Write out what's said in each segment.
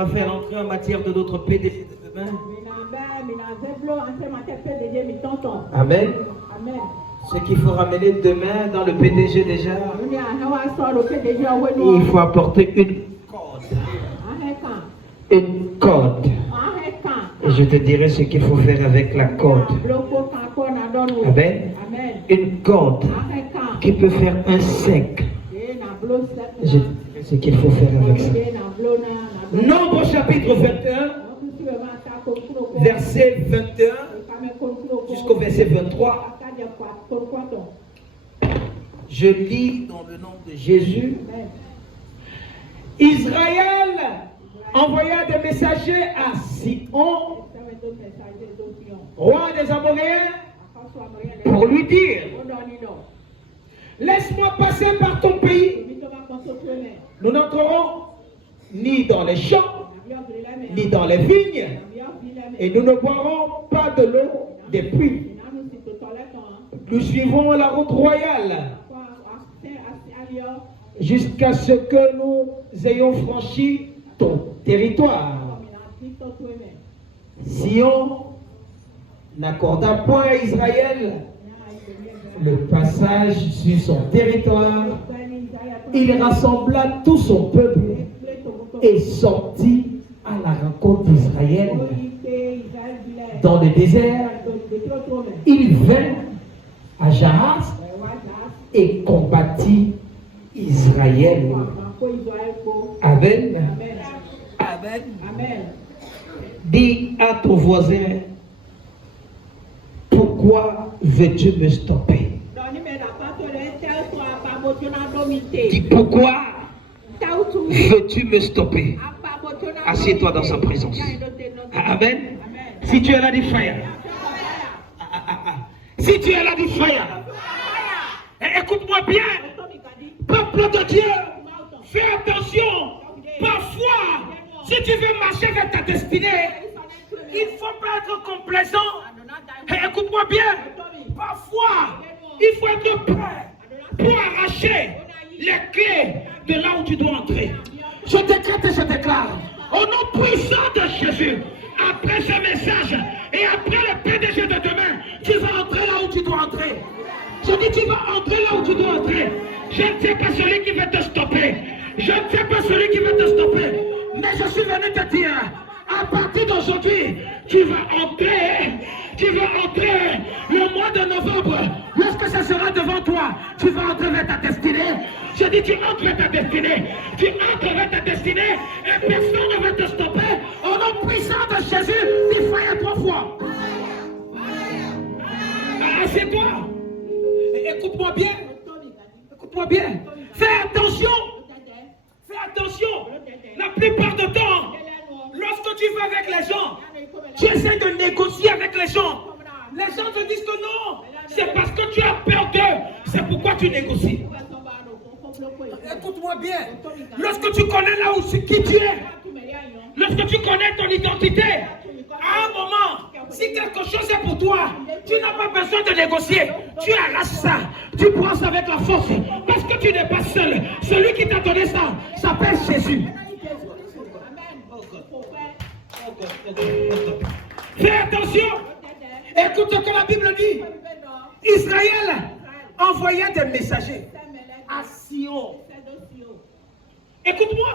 va faire l'entrée en matière de notre PDG de demain. Amen. Amen. Ce qu'il faut ramener demain dans le PDG déjà, il faut apporter une corde. Une corde. Et je te dirai ce qu'il faut faire avec la corde. Amen. Une corde qui peut faire un sec. Je te dirai ce qu'il faut faire avec ça. Nombre chapitre 21, verset 21 jusqu'au verset 23. Je lis dans le nom de Jésus. Israël envoya des messagers à Sihon, roi des Amoréens, pour lui dire: laisse-moi passer par ton pays. Nous n'entrerons ni dans les champs, ni dans les vignes, et nous ne boirons pas de l'eau des puits. Nous suivrons la route royale jusqu'à ce que nous ayons franchi ton territoire. Sihon n'accorda point à Israël le passage sur son territoire. Il rassembla tout son peuple et sortit à la rencontre d'Israël dans le désert. Il vint à Jahas et combattit Israël. Amen. Amen. Dis à ton voisin: pourquoi veux-tu me stopper? Dis: pourquoi veux-tu me stopper? Assieds-toi dans sa présence. Amen. Si tu es là, dis fire. Si tu es là, dis fire. Écoute-moi bien, peuple de Dieu, fais attention. Parfois, si tu veux marcher vers ta destinée, il ne faut pas être complaisant. Écoute-moi bien, parfois, il faut être prêt pour arracher les clés de là où tu dois entrer. Je décrète et je déclare, au nom puissant de Jésus, après ce message et après le PDG de demain, tu vas entrer là où tu dois entrer. Je dis, tu vas entrer là où tu dois entrer. Je ne sais pas celui qui va te stopper. Je ne sais pas celui qui va te stopper. Mais je suis venu te dire, à partir d'aujourd'hui, tu vas entrer le mois de novembre. Lorsque ce sera devant toi, tu vas entrer vers ta destinée. Je dis, tu entres vers ta destinée. Tu entres vers ta destinée et personne ne va te stopper. Au nom puissant de Jésus, dis fire 3 fois. Assieds-toi. Écoute-moi bien. Écoute-moi bien. Fais attention. Fais attention. La plupart du temps, lorsque tu vas avec les gens, tu essaies de négocier avec les gens. Les gens te disent que non, c'est parce que tu as peur d'eux. C'est pourquoi tu négocies. Écoute-moi bien. Lorsque tu connais là où qui tu es, lorsque tu connais ton identité, à un moment, si quelque chose est pour toi, tu n'as pas besoin de négocier. Tu arraches ça. Tu prends ça avec la force. Parce que tu n'es pas seul. Celui qui t'a donné ça s'appelle Jésus. Fais attention. Écoute ce que la Bible dit. Israël envoyait des messagers à Sihon. Écoute-moi.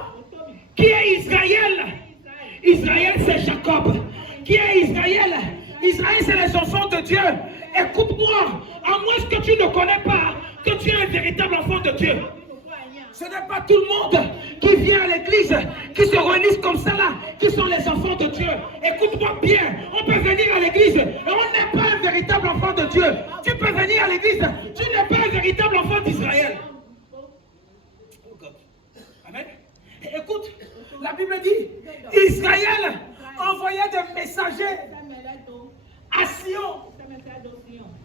Qui est Israël? Israël, c'est Jacob. Qui est Israël? Israël, c'est les enfants de Dieu. Écoute-moi. À moins que tu ne connais pas que tu es un véritable enfant de Dieu. Ce n'est pas tout le monde qui vient à l'église, qui se réunissent comme ça là, qui sont les enfants de Dieu. Écoute-moi bien, on peut venir à l'église et on n'est pas un véritable enfant de Dieu. Tu peux venir à l'église, tu n'es pas un véritable enfant d'Israël. Amen. Écoute, la Bible dit, Israël envoyait des messagers à Sihon.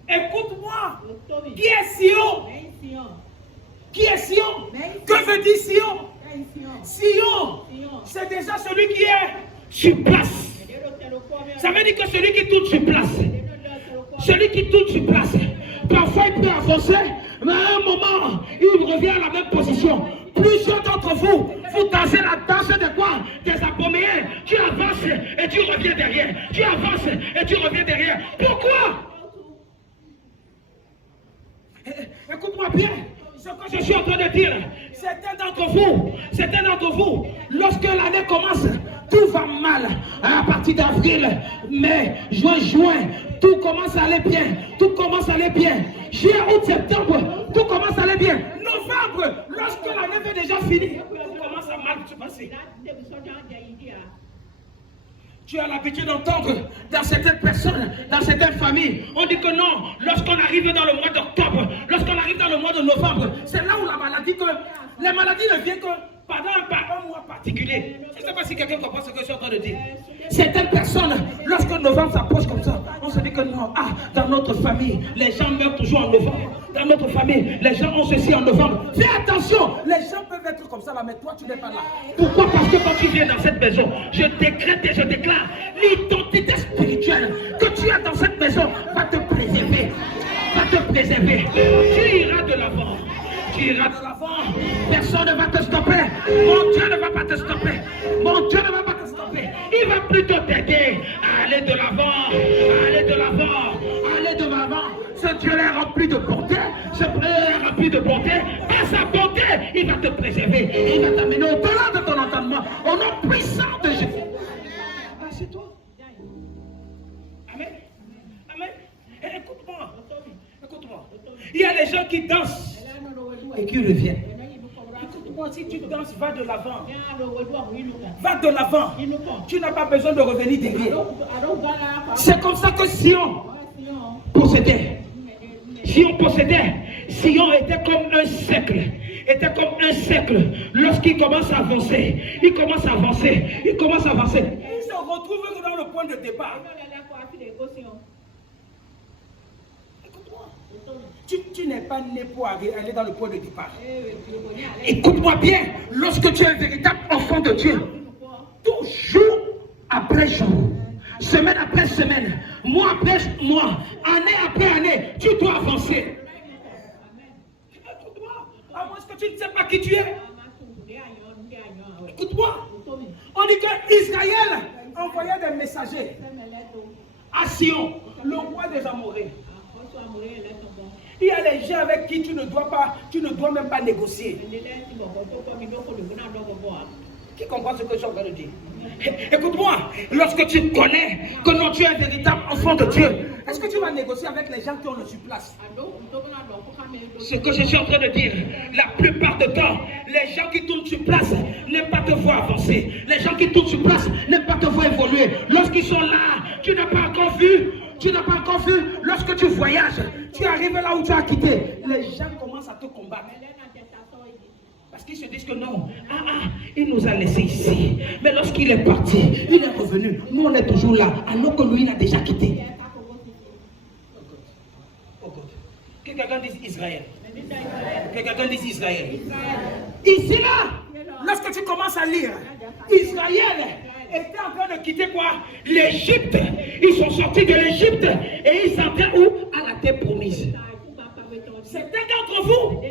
Écoute-moi, qui est Sihon? Qui est Sihon? Que veut dire Sihon? Sihon, c'est déjà celui qui est sur place. Ça veut dire que celui qui tourne sur place. Celui qui tourne sur place. Parfois il peut avancer, mais à un moment, il revient à la même position. Plusieurs d'entre vous, vous dansez la danse de quoi? Des Apoméens. tu reviens derrière. Tu avances et tu reviens derrière. Pourquoi? Écoute-moi bien. Ce que je suis en train de dire, certains d'entre vous, lorsque l'année commence, tout va mal. À partir d'avril, mai, juin, tout commence à aller bien. Tout commence à aller bien. Juillet, août, septembre, tout commence à aller bien. Novembre, lorsque l'année va déjà finir, tout commence à mal se passer. Tu as l'habitude d'entendre dans certaines personnes, dans certaines familles, on dit que non, lorsqu'on arrive dans le mois d'octobre, lorsqu'on arrive dans le mois de novembre, c'est là où la maladie ne vient que pendant un mois particulier. Je ne sais pas si quelqu'un comprend ce que je suis en train de dire. Certaines personnes, lorsque novembre s'approche comme ça, on se dit que non, dans notre famille, les gens meurent toujours en novembre. Dans notre famille, les gens ont ceci en novembre. Fais attention, les gens peuvent être comme ça là, mais toi tu n'es pas là. Pourquoi? Parce que quand tu viens dans cette maison, je décrète et je déclare, l'identité spirituelle que tu as dans cette maison va te préserver. Va te préserver. Tu iras de l'avant. Tu iras de l'avant. Personne ne va te stopper. Mon Dieu ne va pas te stopper. Mon Dieu ne va pas te stopper. Il va plutôt t'aider à aller de l'avant. Aller de l'avant. Aller de l'avant. Ce Dieu est rempli de bonté. Ce Dieu est rempli de bonté. Par sa bonté, il va te préserver. Et il va t'amener au-delà de ton entendement. Au nom puissant de Jésus. C'est toi. Amen. Amen. Écoute-moi. Écoute-moi. Il y a des gens qui dansent et qui reviennent. Écoute-moi, si tu danses, va de l'avant. Va de l'avant. Tu n'as pas besoin de revenir derrière. C'est comme ça que Sion possédait. Sion possédait. Sion était comme un cercle. Était comme un cercle. Lorsqu'il commence à avancer, il commence à avancer, il commence à avancer. Il se retrouve dans le point de départ. Tu n'es pas né pour aller dans le point de départ. Écoute-moi bien, lorsque tu es un véritable enfant de Dieu, tout jour après jour, semaine après semaine, mois après mois, année après année, tu dois avancer. À moins que tu ne sais pas qui tu es. Écoute-moi, on dit qu'Israël envoyait des messagers à Sion, le roi des Amoréens. Il y a les gens avec qui tu ne dois même pas négocier. Qui comprend ce que je suis en train de dire? Écoute-moi, lorsque tu connais que non, tu es un véritable enfant de Dieu, est-ce que tu vas négocier avec les gens qui ont le surplace? Ce que je suis en train de dire, la plupart du temps, les gens qui tournent sur place n'aiment pas te voir avancer. Les gens qui tournent sur place n'aiment pas te voir évoluer. Lorsqu'ils sont là, tu n'as pas encore vu. Tu n'as pas encore vu, lorsque tu voyages, tu arrives là où tu as quitté, les gens commencent à te combattre. Parce qu'ils se disent que non, il nous a laissés ici. Mais lorsqu'il est parti, il est revenu. Nous, on est toujours là, alors que lui, il a déjà quitté. Que quelqu'un dise Israël. Que quelqu'un dise Israël. Ici, là, lorsque tu commences à lire, Israël était en train de quitter quoi? L'Égypte. Ils sont sortis de l'Égypte et ils entraient où? À la terre promise. Certains d'entre vous,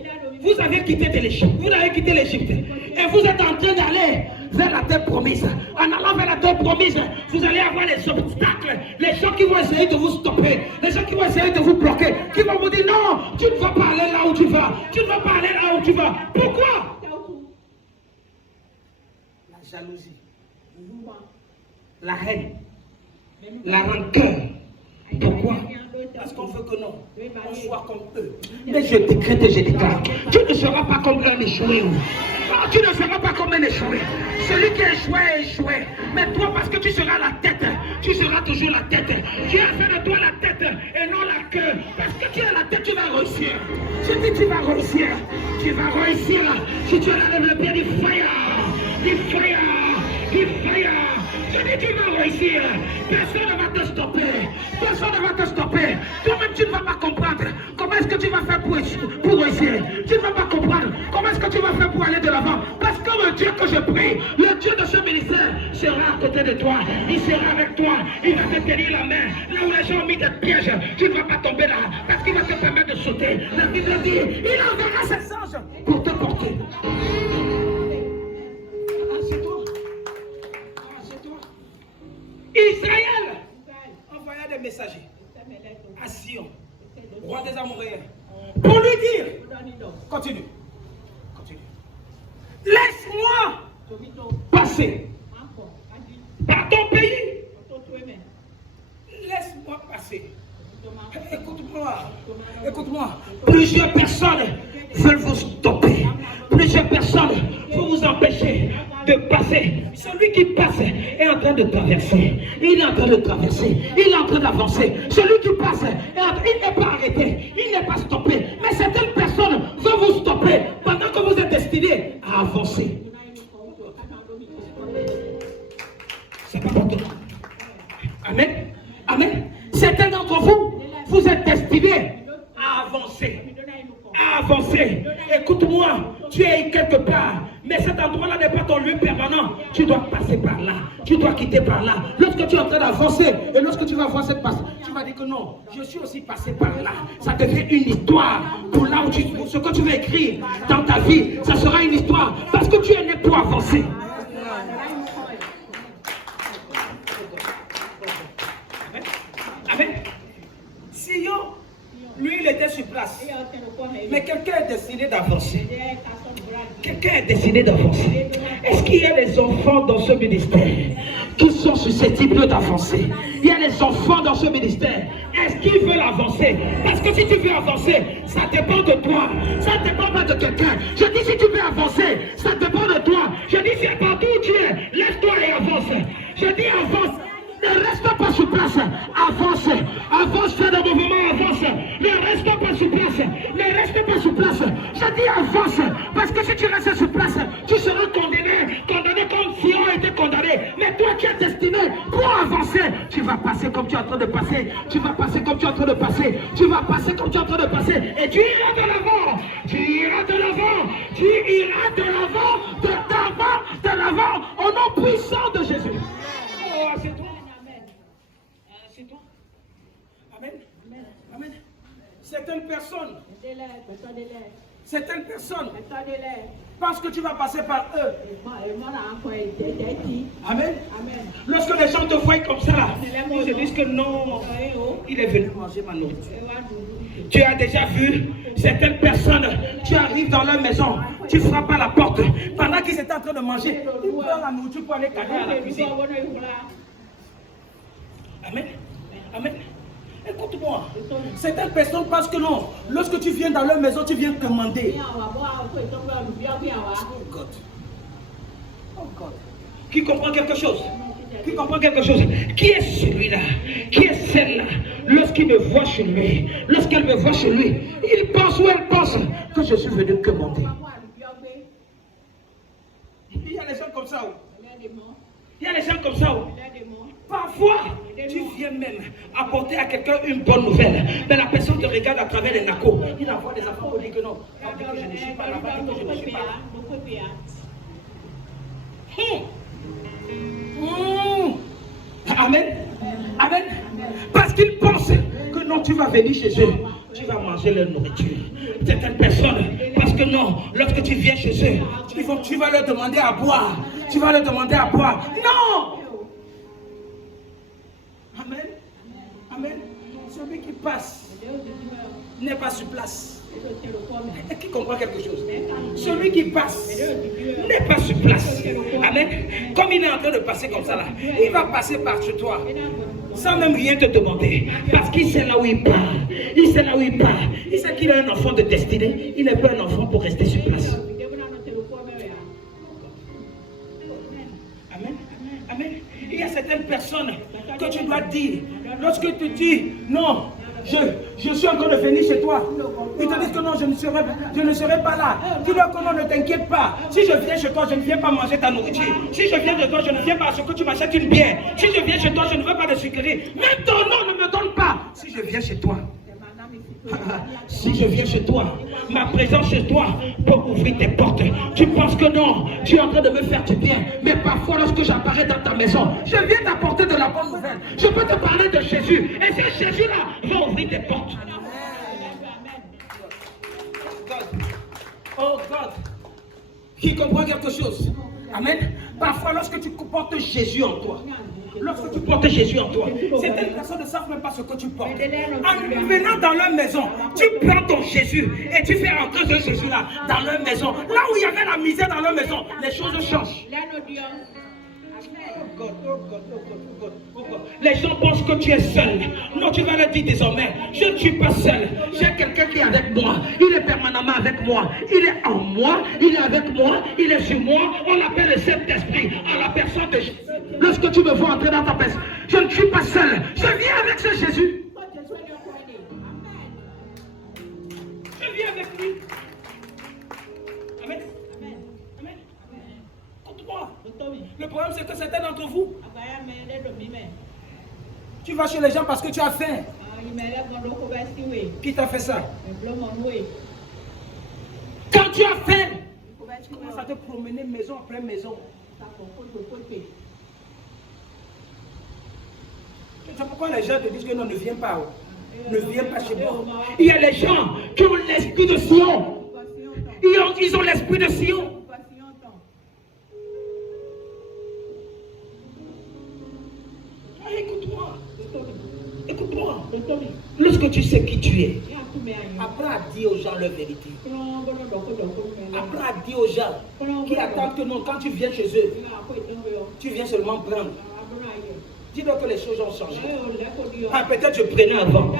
vous avez quitté l'Égypte. Vous avez quitté l'Égypte et vous êtes en train d'aller vers la terre promise. En allant vers la terre promise, vous allez avoir les obstacles, les gens qui vont essayer de vous stopper, les gens qui vont essayer de vous bloquer, qui vont vous dire non, tu ne vas pas aller là où tu vas, tu ne vas pas aller là où tu vas. Pourquoi? La jalousie, la haine, la rancœur. Pourquoi? Parce qu'on veut que non, on soit comme eux. Mais je décrète et je déclare, tu ne seras pas comme un échoué. Non, tu ne seras pas comme un échoué. Celui qui est échoué. Mais toi, parce que tu seras la tête, tu seras toujours la tête. Dieu a fait de toi la tête et non la queue. Parce que tu es la tête, tu vas réussir. Je dis tu vas réussir. Tu vas réussir. Si tu lèves le pied, du fire. Du fire. Du fire. Je dis tu vas réussir. Personne ne va te stopper. Personne ne va te stopper. Toi-même tu ne vas pas comprendre. Comment est-ce que tu vas faire pour réussir? Tu ne vas pas comprendre. Comment est-ce que tu vas faire pour aller de l'avant? Parce que le Dieu que je prie, le Dieu de ce ministère sera à côté de toi. Il sera avec toi. Il va te tenir la main. Là où les gens ont mis des pièges, tu ne vas pas tomber là. Parce qu'il va te permettre de sauter. La Bible dit, il enverra ses anges pour te porter. des Amoréens. Pour lui dire, continue. Laisse-moi passer par ton pays. Laisse-moi passer. Écoute-moi. Plusieurs personnes veulent vous stopper. Plusieurs personnes veulent vous empêcher de passer. Celui qui passe est en train de traverser. Il est en train de traverser. Il est en train d'avancer. Celui qui passe, il n'est pas arrêté. Il n'est pas stoppé. Mais certaines personnes veulent vous stopper pendant que vous êtes destiné à avancer. C'est pas pour toi. Amen. Amen. Certains d'entre vous, vous êtes destinés à avancer. À avancer. Écoute-moi, tu es quelque part, mais cet endroit-là n'est pas ton lieu permanent. Tu dois passer par là. Tu dois quitter par là. Lorsque tu es en train d'avancer, et lorsque tu vas voir cette passe, tu vas dire que non, je suis aussi passé par là. Ça devient une histoire pour là où pour ce que tu veux écrire dans ta vie. Ça sera une histoire parce que tu es né pour avancer. Amen. Sion, lui, il était sur place. Mais quelqu'un est destiné d'avancer. Quelqu'un est destiné d'avancer. Est-ce qu'il y a des enfants dans ce ministère qui sont susceptibles d'avancer? Il y a des enfants dans ce ministère. Est-ce qu'ils veulent avancer? Parce que si tu veux avancer, ça dépend de toi. Ça ne dépend pas de quelqu'un. Je dis si tu veux avancer, ça dépend de toi. Je dis si partout où tu es, lève-toi et avance. Je dis avance. Ne reste pas sur place, avance, avance, fais des mouvements, avance. Ne reste pas sur place, ne reste pas sur place. Je dis avance, parce que si tu restes sur place, tu seras condamné comme Sion a été condamné. Mais toi qui es destiné pour avancer, tu vas passer comme tu es en train de passer, tu vas passer comme tu es en train de passer, tu vas passer comme tu es en train de passer, et tu iras de l'avant, tu iras de l'avant, tu iras de l'avant, de l'avant, au nom puissant de Jésus. Oh, c'est toi. Amen. Amen. Certaines personnes pensent que tu vas passer par eux. Amen. Lorsque les gens te voient comme ça, ils se disent que non, il est venu manger ma nourriture. Tu as déjà vu certaines personnes, tu arrives dans leur maison, tu frappes à la porte, pendant qu'ils étaient en train de manger, ils prennent la nourriture pour aller caler à la cuisine. Amen. Amen. Écoute-moi, certaines personnes pensent que non, lorsque tu viens dans leur maison, tu viens commander. Oh God. Oh God. Qui comprend quelque chose? Qui comprend quelque chose? Qui est celui-là? Qui est celle-là? Lorsqu'il me voit chez lui, lorsqu'elle me voit chez lui, il pense ou elle pense que je suis venu commander. Il y a des gens comme ça. Il y a des gens comme ça. Parfois, tu viens même apporter à quelqu'un une bonne nouvelle, mais la personne te regarde à travers les nacos. Il envoie des enfants pour dire que non. Que je ne suis pas là-bas, que je ne suis pas là. Amen. Amen. Parce qu'ils pensent que non, tu vas venir chez eux, tu vas manger leur nourriture. Certaines personnes, parce que non, lorsque tu viens chez eux, tu vas leur demander à boire. Tu vas leur demander à boire. Non! Amen. Amen. Celui qui passe n'est pas sur place. Et qui comprend quelque chose? Celui qui passe n'est pas sur place. Amen. Comme il est en train de passer comme ça là, il va passer par chez toi sans même rien te demander. Parce qu'il sait là où il part. Il sait là où il part. Il sait qu'il a un enfant de destinée. Il n'est pas un enfant pour rester sur place. Amen. Amen. Il y a certaines personnes que tu dois dire, lorsque tu dis non, je suis en train de venir chez toi, ils te disent que non, je ne serai pas là. Dis-leur que non, ne t'inquiète pas. Si je viens chez toi, je ne viens pas manger ta nourriture. Si je viens de toi, je ne viens pas à ce que tu m'achètes une bière. Si je viens chez toi, je ne veux pas de sucreries. Même ton nom ne me donne pas. Si je viens chez toi, si je viens chez toi, ma présence chez toi peut ouvrir tes portes. Tu penses que non, tu es en train de me faire du bien. Mais parfois lorsque j'apparais dans ta maison, je viens t'apporter de la bonne nouvelle. Je peux te parler de Jésus. Et ce Jésus-là va ouvrir tes portes. Oh God. Qui comprend quelque chose? Amen. Parfois lorsque tu portes Jésus en toi, Lorsque tu portes Jésus en toi, certaines personnes ne savent même pas ce que tu portes. En venant dans leur maison, tu prends ton Jésus et tu fais entrer ce Jésus-là dans leur maison. Là où il y avait la misère dans leur maison, les choses changent. Les gens pensent que tu es seul. Non, tu vas leur dire désormais, je ne suis pas seul. J'ai quelqu'un qui est avec moi. Il est permanemment avec moi. Il est en moi. Il est avec moi. Il est sur moi. On l'appelle le Saint-Esprit en la personne de Jésus. Lorsque tu me vois entrer dans ta personne, je ne suis pas seul. Je viens avec ce Jésus. Je viens avec lui. Amen. Amen. Écoute-moi. Le problème, c'est que certains d'entre vous, tu vas chez les gens parce que tu as faim. Qui t'a fait ça? Quand tu as faim, tu commences à te promener maison après maison. C'est pourquoi les gens te disent que non, ne viens pas. Ne viens pas chez moi. Il y a les gens qui ont l'esprit de Sion. Ils ont l'esprit de Sion. Écoute-moi. Écoute-moi. Lorsque tu sais qui tu es, apprends à dire aux gens leur vérité. Apprends à dire aux gens qui attendent que non, quand tu viens chez eux, tu viens seulement prendre. Dis-leur que les choses ont changé. Ah, peut-être je prenais avant,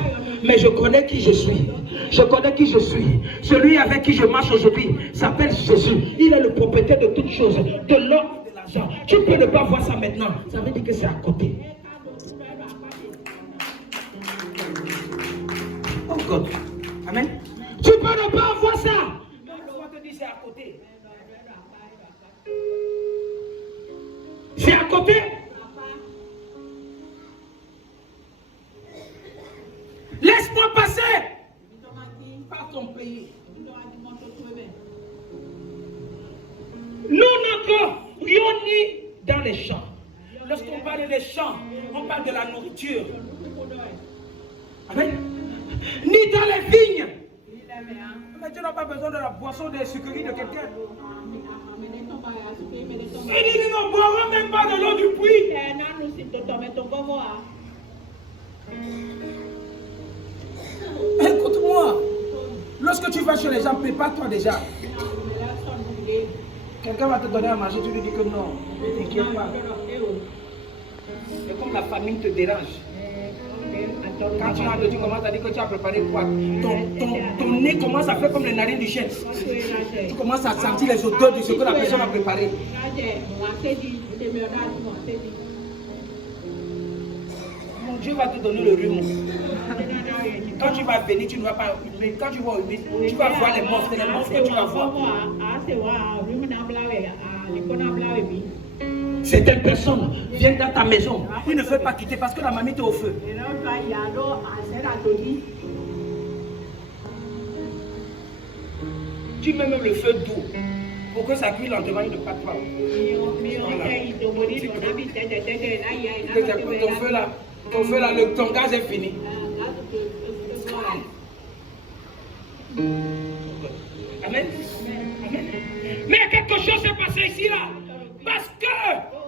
mais je connais qui je suis. Je connais qui je suis. Celui avec qui je marche aujourd'hui s'appelle Jésus. Il est le propriétaire de toutes choses, de l'or et de l'argent. Tu peux ne pas voir ça maintenant. Ça veut dire que c'est à côté. Oh God. Amen. Tu peux ne pas voir ça. Laisse-moi te dire c'est à côté. C'est à côté. Laisse-moi passer par ton pays. Nous n'entrions ni dans les champs. Lorsqu'on parle des champs, on parle de la nourriture. Amen. Ni dans les vignes. Mais tu n'as pas besoin de la boisson des sucreries de quelqu'un. Il dit nous ne boirons même pas de l'eau du puits. Écoute-moi, lorsque tu vas chez les gens, prépare-toi déjà. Quelqu'un va te donner à manger, tu lui dis que non, ne t'inquiète pas. C'est comme la famine te dérange. Quand tu rentres, tu commences à dire que tu as préparé quoi? Ton nez commence à faire comme les narines du chien. Tu commences à sentir les odeurs de ce que la personne a préparé. Mon Dieu va te donner le rhume. Quand tu vas venir, tu ne vas pas humer. Quand tu vas humer, tu vas voir les monstres. Les monstres que tu vas voir. Certaines personnes viennent dans ta maison. Ils ne veulent pas quitter parce que la mamie est au feu. Tu mets même le feu doux pour que ça cuit lentement, il ne parte pas. Ton feu là, ton gaz est fini. Amen. Amen. Mais quelque chose s'est passé ici là. Parce que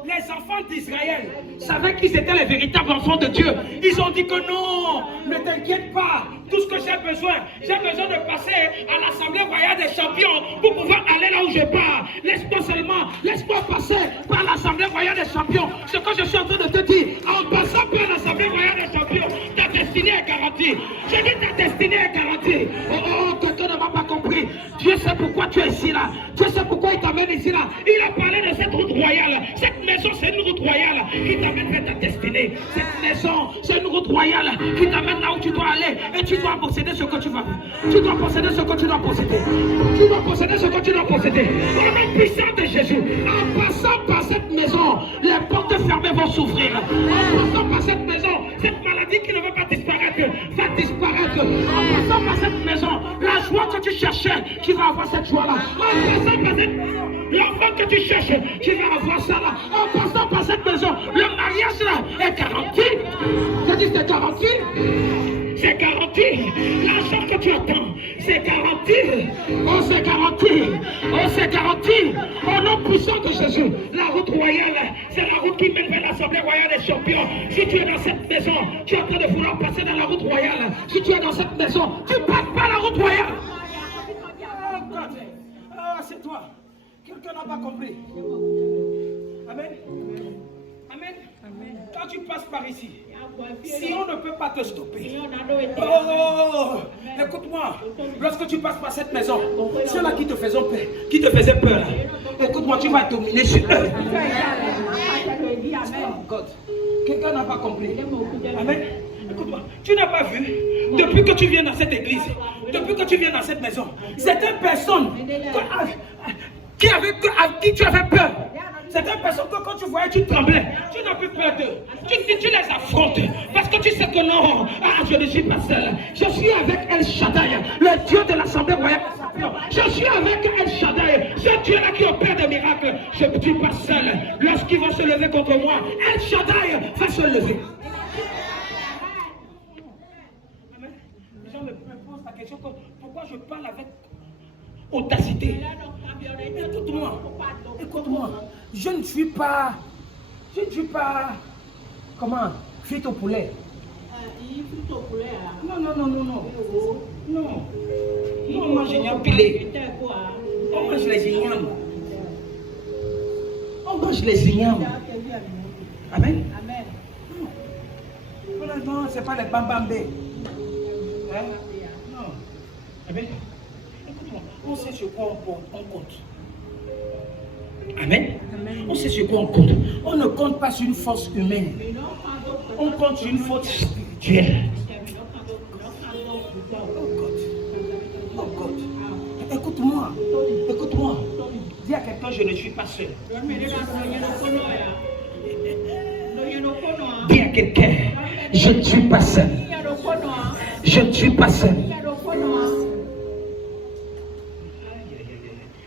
les enfants d'Israël savaient qu'ils étaient les véritables enfants de Dieu. Ils ont dit que non, ne t'inquiète pas. Tout ce que j'ai besoin de passer à l'Assemblée royale des champions pour pouvoir aller là où je pars. Laisse-moi passer par l'Assemblée royale des champions. Ce que je suis en train de te dire, en passant par l'Assemblée royale des champions, ta destinée est garantie. Je dis ta destinée est garantie. Oh, quelqu'un ne m'a pas compris. Dieu sait pourquoi tu es ici là. Dieu sait pourquoi il t'amène ici là. Il a parlé de cette route royale. Cette maison, c'est une route royale qui t'amène vers ta destinée. Cette maison, c'est une route royale qui t'amène là où tu dois aller. Et tu dois posséder ce que tu vas. Tu dois posséder ce que tu dois posséder. Tu dois posséder ce que tu dois posséder. Au nom puissant de Jésus, en passant par cette maison, les portes fermées vont s'ouvrir. En passant par cette maison, cette maladie qui ne veut pas disparaître va disparaître. En passant par cette maison, la joie que tu cherchais, tu vas avoir cette joie-là. En passant par cette maison, l'enfant que tu cherches, tu vas avoir ça là. En passant par cette maison, le mariage là est garanti. Je dis c'est garanti. C'est garanti. L'argent que tu attends, c'est garanti. Oh, c'est garanti. Oh, c'est garanti. Au nom puissant de Jésus, la route royale, c'est la route qui mène vers l'Assemblée royale des champions. Si tu es dans cette maison, tu es en train de vouloir passer dans la route royale. Si tu es dans cette maison, tu ne passes pas la route royale. Ah, c'est toi. Quelqu'un n'a pas compris. Amen. Amen. Quand tu passes par ici, si on ne peut pas te stopper. Oh, écoute-moi. Lorsque tu passes par cette maison, ceux-là qui te faisaient peur, là, écoute-moi, tu vas dominer sur eux. God. Quelqu'un n'a pas compris. Amen. Écoute-moi, tu n'as pas vu, depuis que tu viens dans cette église, depuis que tu viens dans cette maison, certaines personnes à qui tu avais peur. Certaines personnes que quand tu voyais, tu tremblais. Tu n'as plus peur d'eux. Tu les affrontes. Parce que tu sais que non, je ne suis pas seul. Je suis avec El Shaddai, le Dieu de l'Assemblée royale. Je suis avec El Shaddai, ce Dieu-là qui opère des miracles. Je ne suis pas seul. Lorsqu'ils vont se lever contre moi, El Shaddai va se lever. Les gens me posent la question pourquoi je parle avec audacité. Écoute-moi, je ne suis pas, comment, frite au poulet. Non, on mange les ignames pilés. On mange les ignames. On mange les ignames. Amen. Non, c'est pas les bambambés. Hein? Non. Amen. Écoute-moi, on sait sur quoi on compte. Amen. On sait sur quoi on compte. On ne compte pas sur une force humaine. On compte sur une force spirituelle. Oh God. Écoute-moi. Dis à quelqu'un, je ne suis pas seul. Dis à quelqu'un, je ne suis pas seul. Je ne suis pas seul.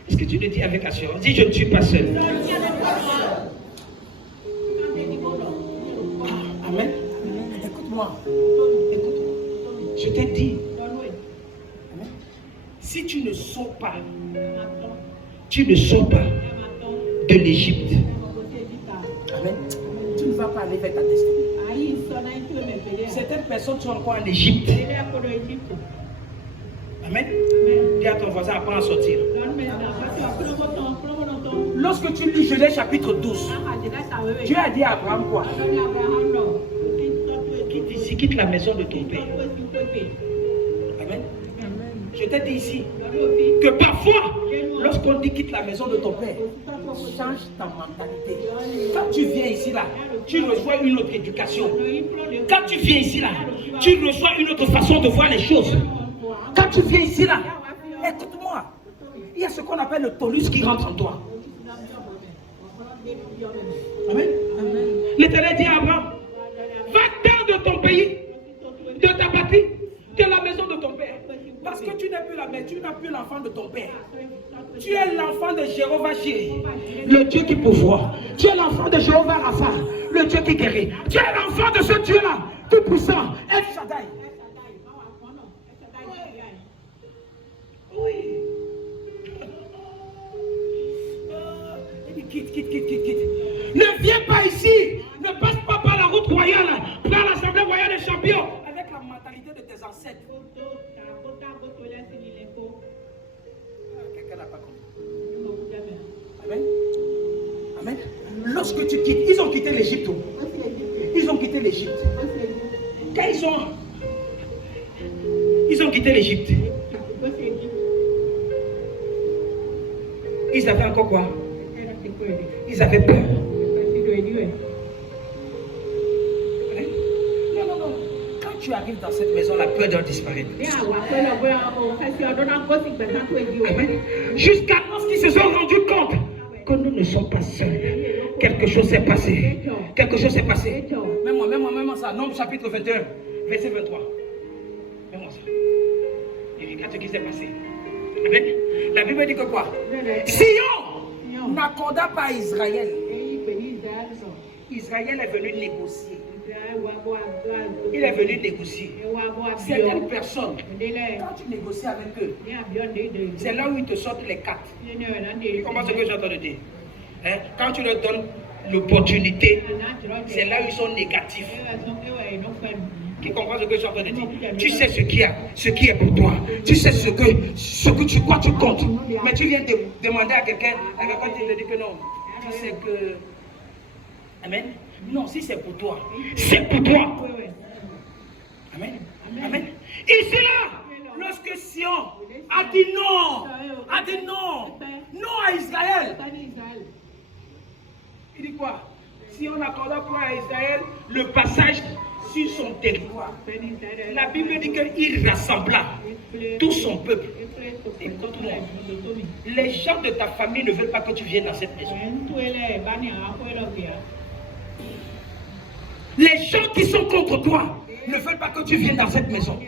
Est-ce que tu le dis avec assurance? Dis, je ne suis pas seul. Amen. Écoute-moi. Je t'ai dit. Amen. Si tu ne sors pas, de l'Égypte. Amen. Tu ne vas pas aller vers ta destinée. Certaines personnes sont encore en Égypte. Amen. Dis à ton voisin, apprends à sortir. Lorsque tu lis Genèse chapitre 12, Dieu a dit à Abraham quoi? Quitte la maison de ton père. Amen. Je t'ai dit ici que parfois, lorsqu'on dit quitte la maison de ton père, change ta mentalité. Quand tu viens ici là, tu reçois une autre éducation. Quand tu viens ici là, tu reçois une autre façon de voir les choses. Quand tu viens ici là, écoute-moi, il y a ce qu'on appelle le tonus qui rentre en toi. Amen. L'Éternel dit à Abraham, va-t'en de ton pays, de ta patrie, de la maison de ton père. Parce que tu n'es plus la mère, tu n'as plus l'enfant de ton père. Tu es l'enfant de Jéhovah Jireh, le Dieu qui pourvoit. Tu es l'enfant de Jéhovah Rapha, le Dieu qui guérit. Tu es l'enfant de ce Dieu-là, tout puissant, El Shaddai. Oui. Quitte. Ne viens pas ici. Ne passe pas par la route royale. Prends l'Assemblée royale des champions. Avec la mentalité de tes ancêtres. Quelqu'un n'a pas compris. Amen. Lorsque tu quittes, ils ont quitté l'Égypte. Ils ont quitté l'Égypte. Quand ils ont quitté l'Égypte, ils avaient encore quoi? Ils avaient peur. Non. Quand tu arrives dans cette maison, la peur doit disparaître. Amen. Jusqu'à lorsqu'ils se sont rendus compte que nous ne sommes pas seuls. Quelque chose s'est passé. Mets-moi ça. Nombre chapitre 21, verset 23. Mets-moi ça. Et regarde ce qui s'est passé. Amen. La Bible dit que quoi? Sion n'accorda pas à Israël. Israël est venu négocier. Il est venu négocier. Certaines personnes, quand tu négocies avec eux, c'est là où ils te sortent les cartes. Comment c'est que j'entends de dire? Quand tu leur donnes l'opportunité, c'est là où ils sont négatifs. Qui comprend ce que je suis en train de dire? Tu sais ce qui est pour toi. Tu sais ce que tu crois, tu comptes. Mais tu viens de demander à quelqu'un qui te dit que non. Tu sais que... Amen. Non, si c'est pour toi, c'est pour toi. Amen. Amen. Et c'est là, lorsque Sion a dit non à Israël. Il dit quoi? Si on n'accorda pas à Israël le passage sur son territoire, la Bible dit qu'il rassembla tout son peuple. Écoute-moi, les gens de ta famille ne veulent pas que tu viennes dans cette maison. Les gens qui sont contre toi ne veulent pas que tu viennes dans cette maison.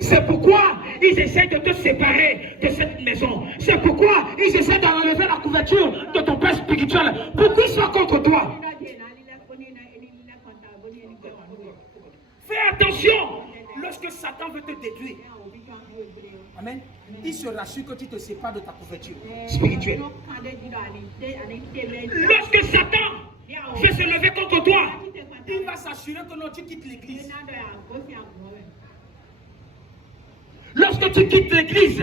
C'est pourquoi ils essaient de te séparer de cette maison. C'est pourquoi ils essaient d'enlever la couverture de ton père spirituel pour qu'ils soient contre toi. Fais attention lorsque Satan veut te détruire. Amen. Il se rassure que tu te sépares de ta couverture spirituelle. Lorsque Satan veut se lever contre toi, il va s'assurer que non, tu quittes l'église. Lorsque tu quittes l'église,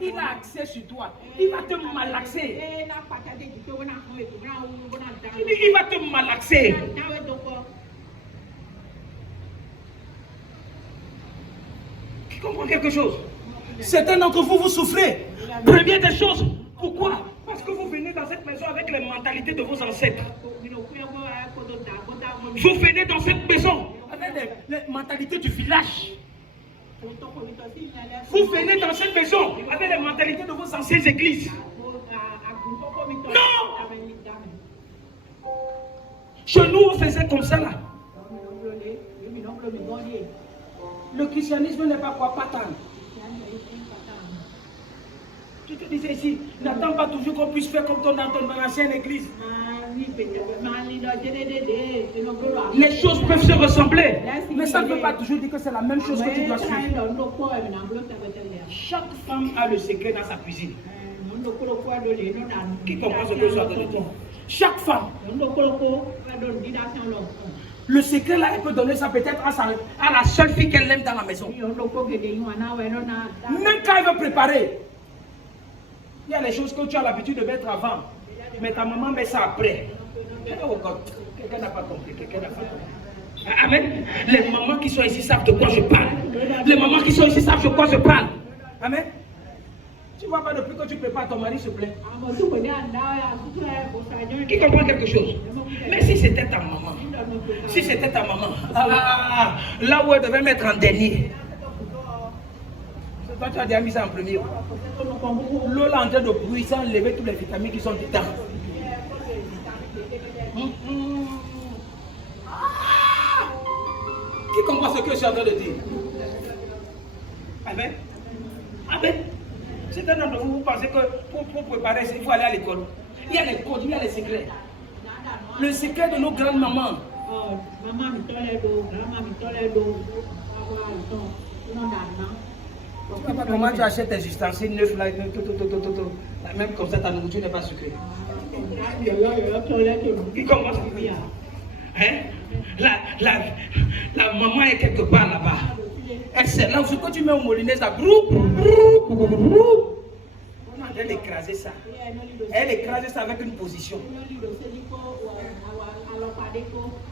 il a accès sur toi. Il va te malaxer. Il va te malaxer. Qui comprend quelque chose? Certains d'entre vous, vous souffrez. Première des choses. Pourquoi? Parce que vous venez dans cette maison avec les mentalités de vos ancêtres. Vous venez dans cette maison avec les mentalités du village. Vous venez dans cette maison avec les mentalités de vos anciennes églises. Non! Chez nous, on faisait comme ça là. Le christianisme n'est pas quoi patane. Tu te disais ici, n'attends pas toujours qu'on puisse faire comme dans ton ancienne église. Les choses peuvent se ressembler, mais ça ne veut pas toujours dire que c'est la même chose que tu dois suivre. Chaque femme a le secret dans sa cuisine. Qui comprend ce que je suis en train de dire? Chaque femme. Le secret là, elle peut donner ça peut-être à la seule fille qu'elle aime dans la maison. Même quand elle veut préparer, il y a les choses que tu as l'habitude de mettre avant, mais ta maman met ça après. Oh God, quelqu'un n'a pas compris, quelqu'un n'a pas compris. Amen. Les mamans qui sont ici savent de quoi je parle. Les mamans qui sont ici savent de quoi je parle. Amen. Tu ne vois pas depuis que tu prépares, ton mari se plaint. Qui comprend quelque chose? Mais si c'était ta maman, là où elle devait mettre en dernier, toi tu as déjà mis ça en premier. L'eau là en train de bruit, ça enlever toutes les vitamines qui sont dedans. Qui comprend ce que je suis en train de dire? Amen. Amen. Certains d'entre vous, vous pensez que pour préparer, il faut aller à l'école. Il y a les codes, il y a les secrets. Le secret de nos grandes mamans. Tu ne sais pas comment tu achètes tes ustensiles neufs là, même comme ça ta nourriture n'est pas sucrée. Qui commence à dire? Hein? La maman est quelque part là-bas. Elle sait là où que tu mets au molineuse là, on a écraser ça. Elle écrase ça avec une position.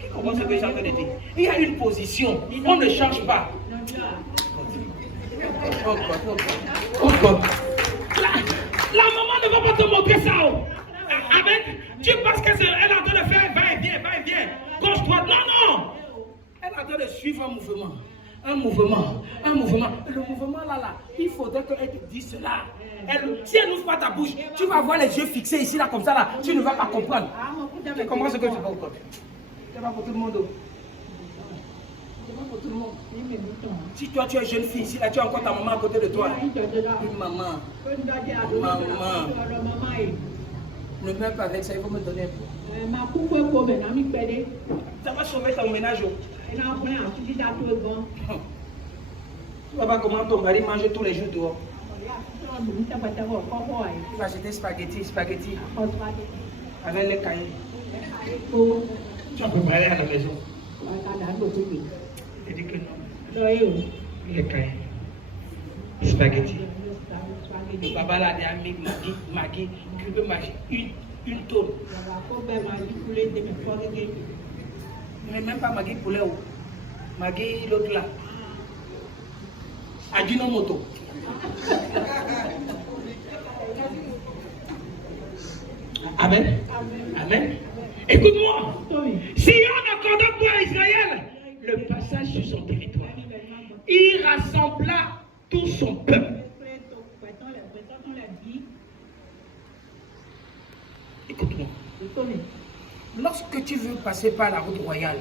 Qui commence à ce que j'ai en train de dire? Il y a une position, on ne change pas. Oh God. La maman ne va pas te montrer ça. Amen. Tu penses qu'elle est en train de faire va et vient, gauche, droite. Non. Elle est en train de suivre un mouvement. Le mouvement là, il faudrait qu'elle te dise cela. Si elle n'ouvre pas ta bouche, tu vas avoir les yeux fixés ici, là, comme ça, là. Tu ne vas pas comprendre. Tu comprends ce que tu vas comprendre? C'est pas pour tout le monde. Pour tout le monde. Si toi tu es jeune fille ici, là tu as encore ta maman à côté de toi. Une maman. Ne meurs pas avec ça, il faut me donner un peu. Ça va sauver ton ménage. Tu vas voir comment ton mari mange tous les jours dehors. Tu vas acheter spaghetti avec les cahiers. Tu as préparé à la maison. Il dit que non. Il est caillé. Spaghetti. Baba l'a dit à Maggi, tu veux manger une tonne. Mais même pas Maggi poulet ou Maggi l'autre là. Ajinomoto. Amen. Amen. Écoute-moi. Si on accorde pour Israël le passage sur son territoire, il rassembla tout son peuple. Écoute-moi. Lorsque tu veux passer par la route royale,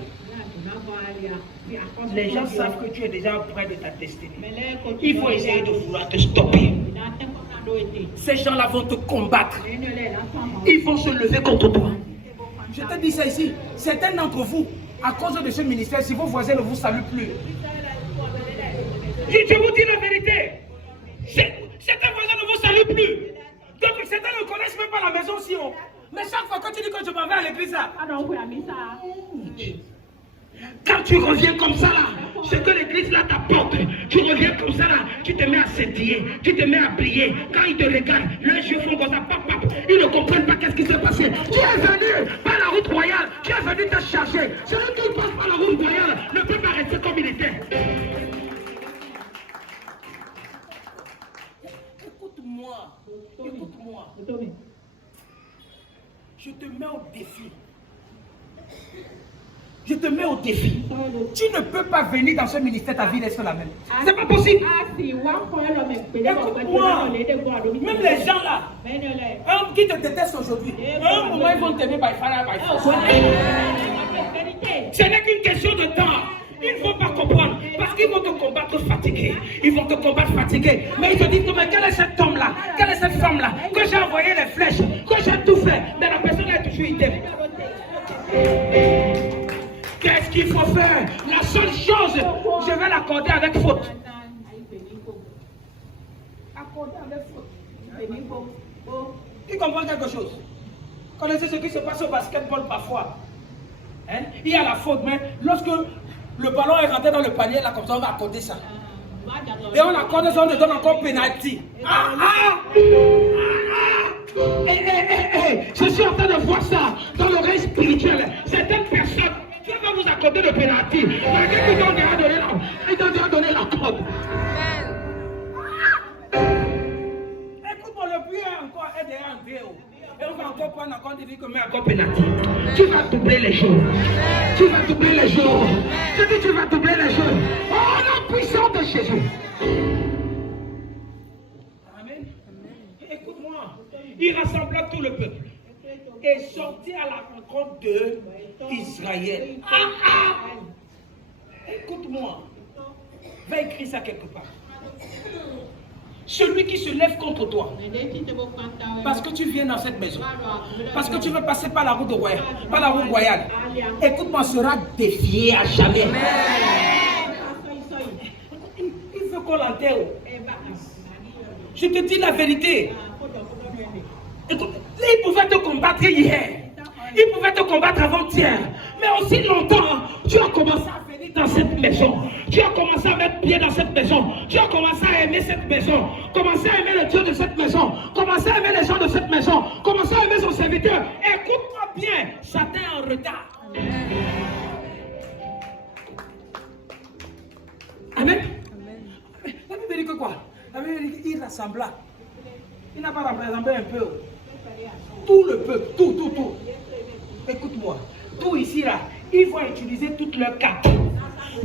les gens savent que tu es déjà près de ta destinée. Il faut essayer de vouloir te stopper. Ces gens-là vont te combattre. Ils vont se lever contre toi. Je te dis ça ici. Certains d'entre vous, à cause de ce ministère, si vos voisins ne vous saluent plus, je vous dis la vérité. Certains voisins ne vous saluent plus. Donc certains ne connaissent même pas la maison si haut. Mais chaque fois que tu dis que je m'en vais à l'église là, quand tu reviens comme ça là, ce que l'église là t'apporte, tu reviens comme ça là, tu te mets à scintiller, tu te mets à prier. Quand ils te regardent, leurs yeux font comme ça, pap, ils ne comprennent pas qu'est-ce qui s'est passé. Tu es venu par la route royale, tu es venu te charger. Celui qui passe par la route royale ne peut pas rester comme il était. Écoute-moi, écoute-moi. Je te mets au défi. Je te mets au défi. Tu ne peux pas venir dans ce ministère, ta vie reste la même. C'est pas possible. Écoute-moi. Même les gens là, qui te détestent aujourd'hui, un moment ils vont t'aimer by fire, by force. Ce n'est qu'une question de temps. Ils ne vont pas comprendre. Parce qu'ils vont te combattre fatigué. Ils vont te combattre fatigué. Mais ils te disent, mais quel est cet homme-là? Quelle est cette femme-là? Que j'ai envoyé les flèches, que j'ai tout fait. Mais la personne est toujours idem. Qu'est-ce qu'il faut faire? La seule chose, je vais l'accorder avec faute. Accorder avec faute. Tu comprends quelque chose? Connaissez ce qui se passe au basketball parfois? Hein? Il y a la faute, mais lorsque le ballon est rentré dans le panier, là, comme ça, on va accorder ça. Et on accorde ça, on te donne encore penalty. Je suis en train de voir ça dans le règne spirituel. Certaines personnes, Dieu va vous accorder le penalty. Malgré qu'ils t'ont déjà donné la corde. Écoute-moi, le but encore est derrière un vidéo. Et on va encore prendre encore des vies comme encore penalty. Tu vas doubler les jours. Tu vas doubler les jours. Je dis tu vas doubler les jours. Oh, la puissance de Jésus. Amen. Écoute-moi. Il rassembla tout le peuple et sortit à la rencontre d'Israël. Écoute-moi. Va écrire ça quelque part. Celui qui se lève contre toi, parce que tu viens dans cette maison, parce que tu veux passer par la route royale, écoute-moi, sera défié à jamais. Il veut qu'on l'enterre. Je te dis la vérité. Écoute, il pouvait te combattre hier. Il pouvait te combattre avant-hier. Mais aussi longtemps, tu as commencé à venir dans cette maison. Tu as commencé à mettre pied dans cette maison. Tu as commencé à aimer cette maison. Commencé à aimer le Dieu de cette maison. Commencé à aimer les gens de cette maison. Commencé à aimer son serviteur. Écoute-moi bien, Satan est en retard. Amen. La Bible dit que quoi? La Bible dit qu'il rassembla. Il n'a pas rassemblé un peu. Tout le peuple, tout. Écoute-moi, tout ici là, ils vont utiliser toutes leurs cartes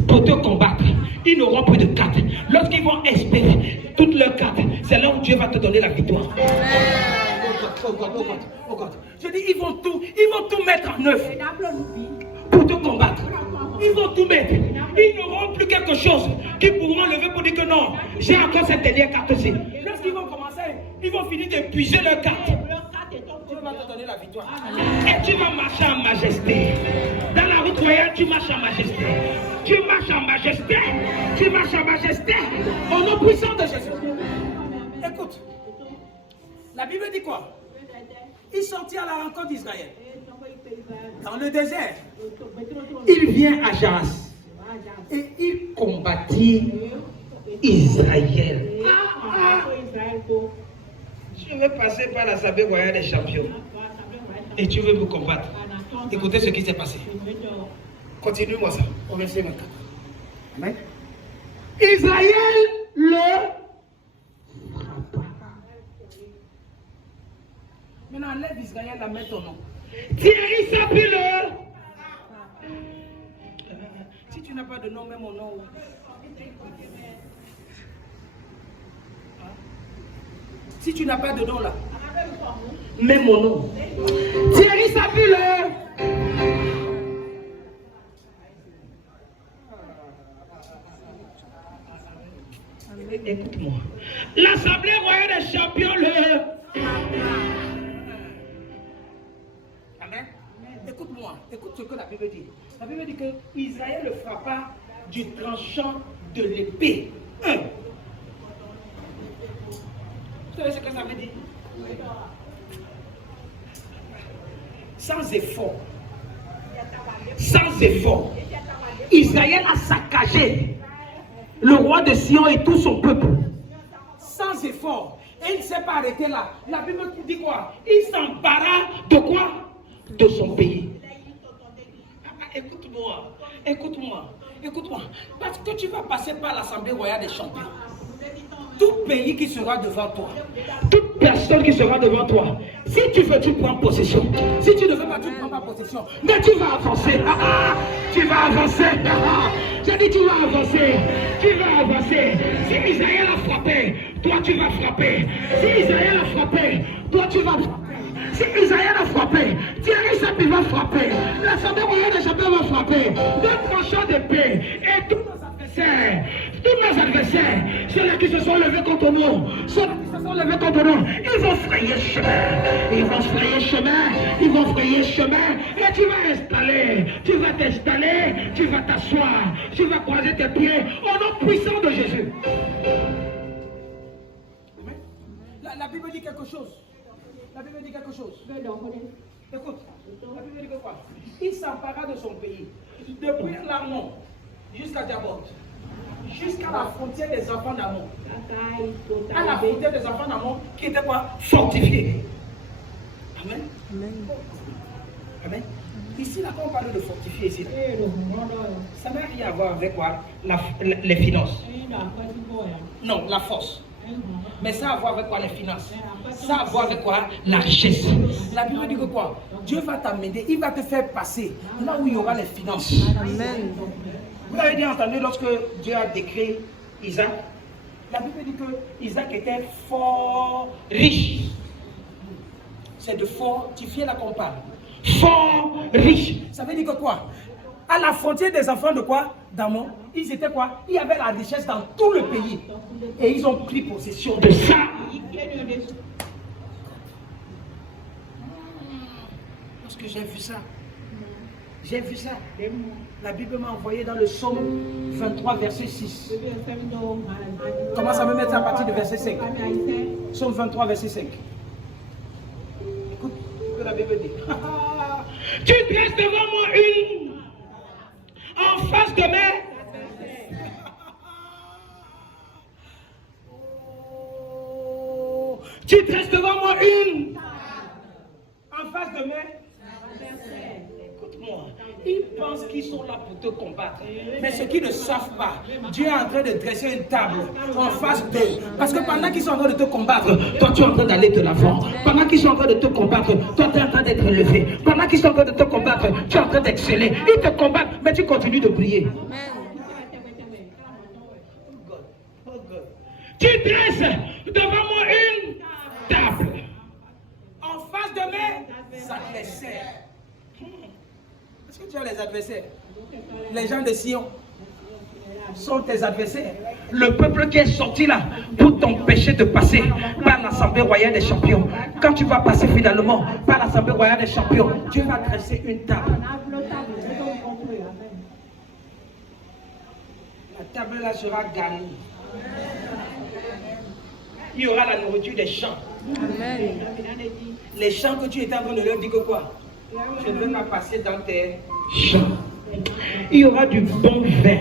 pour te combattre. Ils n'auront plus de cartes. Lorsqu'ils vont espérer toutes leurs cartes, c'est là où Dieu va te donner la victoire. Oh God. Je dis, ils vont tout mettre en œuvre pour te combattre. Ils vont tout mettre. Ils n'auront plus quelque chose qu'ils pourront lever pour dire que non, j'ai encore cette dernière carte-ci. Lorsqu'ils vont commencer, ils vont finir d'épuiser leurs cartes. Dieu va te donner la victoire. Et tu vas marcher en majesté. Dans la route royale, tu marches en majesté. Tu marches en majesté. Tu marches en majesté. Au nom puissant de Jésus. Écoute. La Bible dit quoi? Il sortit à la rencontre d'Israël. Dans le désert. Il vient à Jas. Et il combattit Israël. Je vais passer par l'Assemblée royale des champions. Et tu veux me combattre. Écoutez ce qui s'est passé. Continue-moi ça. Au verset 24. Amen. Israël le frappa. Maintenant, enlève Israël, la mets ton nom. Thierry s'appelle le. Si tu n'as pas de nom, mets mon nom. Si tu n'as pas de nom là, mets mon nom. Thierry s'appelle le. Écoute-moi. L'Assemblée royale des champions le. Amen. Écoute-moi. Écoute ce que la Bible dit. La Bible dit que Israël le frappa du tranchant de l'épée. Vous savez ce que ça veut dire? Sans effort. Sans effort. Israël a saccagé le roi de Sion et tout son peuple. Sans effort. Et il ne s'est pas arrêté là. La Bible dit quoi? Il s'empara de quoi? De son pays. Écoute-moi. Écoute-moi. Écoute-moi. Parce que tu vas passer par l'Assemblée royale des champions. Tout pays qui sera devant toi, toute personne qui sera devant toi, si tu veux, tu prends possession. Si tu ne veux pas, tu ne prends pas possession. Mais tu vas avancer. Tu vas avancer. J'ai dit, tu vas avancer. Tu vas avancer. Si Israël a frappé, toi tu vas frapper. Si Israël a frappé, toi tu vas frapper. Si Israël a frappé, Thierry Sapi va frapper. L'Assemblée royale des champions va frapper. Deux tranchants d'épée et tous nos adversaires, ceux-là qui se sont levés contre nous, ceux-là qui se sont levés contre nous, ils vont frayer chemin. Ils vont frayer chemin. Ils vont frayer chemin. Et tu vas installer. Tu vas t'installer. Tu vas t'asseoir. Tu vas croiser tes pieds au nom puissant de Jésus. La Bible dit quelque chose. La Bible dit quelque chose. Écoute, la Bible dit que quoi? Il s'empara de son pays. Depuis l'Arnon jusqu'à Jabot. Jusqu'à la frontière des enfants d'Amon. À la frontière des enfants d'Amon qui était quoi? Fortifiée. Amen. Amen. Amen. Ici, là, quand on parle de fortifier, ici, là, ça n'a rien à voir avec quoi? Les finances. Non, la force. Mais ça a à voir avec quoi? Les finances. Ça a à voir avec quoi? La richesse. La Bible dit que quoi? Dieu va t'amener, il va te faire passer là où il y aura les finances. Amen. Vous avez bien entendu lorsque Dieu a décrit Isaac, la Bible dit que Isaac était fort riche. C'est de fortifier la qu'on parle. Fort riche. Ça veut dire que quoi? À la frontière des enfants de quoi? d'Amon, ils étaient quoi? Il y avait la richesse dans tout le pays. Et ils ont pris possession de ça. Parce que j'ai vu ça. J'ai vu ça. La Bible m'a envoyé dans le psaume 23, verset 6. Commence à me mettre à partir de verset 5. Psaume 23, verset 5. Écoute ce que la Bible dit. Tu dresses devant moi une en face de mes. Tu dresses devant moi une en face de mes. Écoute-moi, ils pensent qu'ils sont là pour te combattre. Mais ceux qui ne savent pas, Dieu est en train de dresser une table en face d'eux. Parce que pendant qu'ils sont en train de te combattre, toi tu es en train d'aller de l'avant. Pendant qu'ils sont en train de te combattre, toi tu es en train d'être élevé. Pendant qu'ils sont en train de te combattre, tu es en train d'exceller. Ils te combattent, mais tu continues de prier. Tu dresses devant moi une table en face de mes adversaires. Est-ce que tu as les adversaires? Les gens de Sion sont tes adversaires. Le peuple qui est sorti là pour t'empêcher de passer par l'Assemblée royale des champions. Quand tu vas passer finalement par l'Assemblée royale des champions, Dieu va dresser une table. La table là sera garnie. Il y aura la nourriture des champs. Amen. Les champs que tu étais en train de leur dire que quoi? Je ne vais pas passer dans tes champs. Il y aura du bon vin.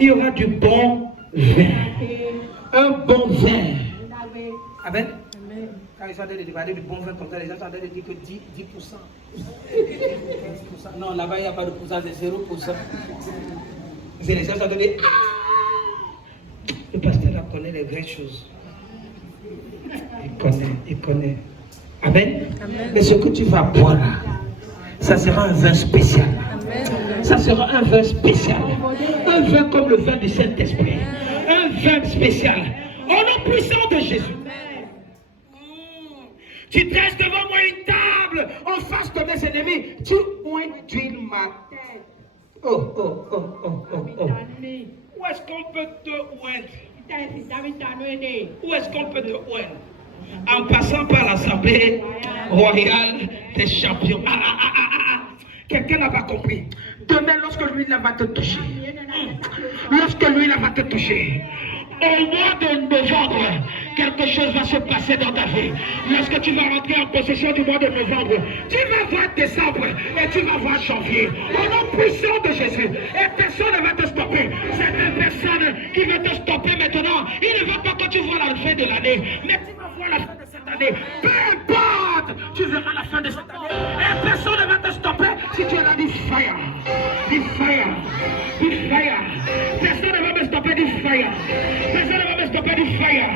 Il y aura du bon vin. Un bon vin. Amen. Quand ils sont en train de parler du bon vin comme ça, les gens sont en train de dire que 10%. 15%. Non, là-bas, il n'y a pas de pourcentage, c'est 0%. C'est les gens sont en train de dire le pasteur là connaît les vraies choses. Il connaît. Amen. Amen. Mais ce que tu vas boire là, ça sera un vin spécial. Amen. Ça sera un vin spécial. Un vin comme le vin du Saint-Esprit. Un vin spécial. Au nom puissant de Jésus. Tu dresses devant moi une table en face de mes ennemis. Tu ointes ma tête. Oh. Où est-ce qu'on peut te oindre? Où est-ce qu'on peut te oindre? En passant par l'Assemblée royale des champions. Quelqu'un n'a pas compris. Demain, lorsque lui là va te toucher. Lorsque lui là va te toucher. Au mois de novembre, quelque chose va se passer dans ta vie. Lorsque tu vas rentrer en possession du mois de novembre, tu vas voir décembre et tu vas voir janvier. Au nom puissant de Jésus. Et personne ne va te stopper. C'est une personne qui va te stopper maintenant. Il ne va pas que tu vois la fin de l'année. Mais tu vas voir la fin de cette année. Peu importe, tu verras la fin de cette année. Et personne ne va te stopper si tu es là, dis fire. Dis fire. Dis fire. Personne ne va me stopper, dis fire. Personne ne va me stopper du fire.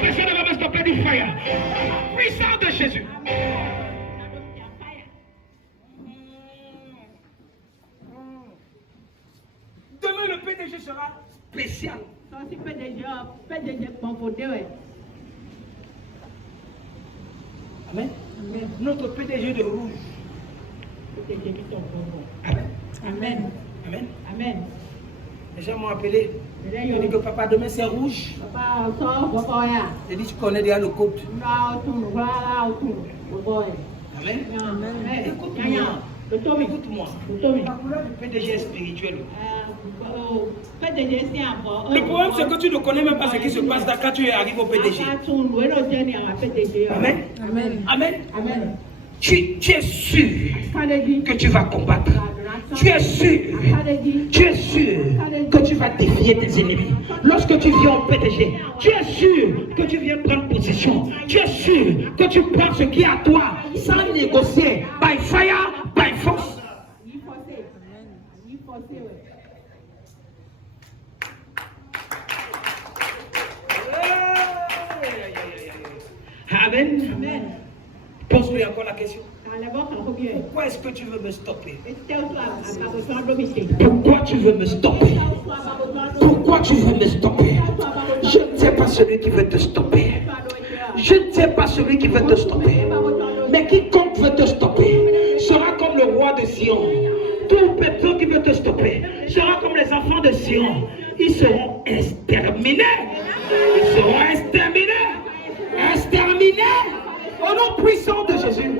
Personne ne va me stopper du fire. Puissant de Jésus. Demain, le PDG sera spécial. Amen. Notre PDG de rouge. Amen. Amen. Amen. Amen. Les gens m'ont appelé. Ils ont dit que papa, demain c'est rouge. J'ai dit, tu connais déjà le code. Amen. Écoute-moi. La couleur du PDG est spirituelle. Le problème, c'est que tu ne connais même pas ce qui se passe quand tu arrives au PDG. Amen. Amen. Amen. Amen. Tu es sûr que tu vas combattre. Tu es sûr que tu vas défier tes ennemis. Lorsque tu viens au PDG, tu es sûr que tu viens prendre possession. Tu es sûr que tu prends ce qui est à toi sans négocier. By fire, by force. Amen. Amen. Pose-lui encore la question. Pourquoi est-ce que tu veux me stopper? Pourquoi tu veux me stopper? Pourquoi tu veux me stopper? Je ne sais pas celui qui veut te stopper. Je ne sais pas celui qui veut te stopper. Mais quiconque veut te stopper sera comme le roi de Sion. Tout personne qui veut te stopper sera comme les enfants de Sion. Ils seront exterminés. Ils seront exterminés. Exterminés. Au nom puissant de Jésus.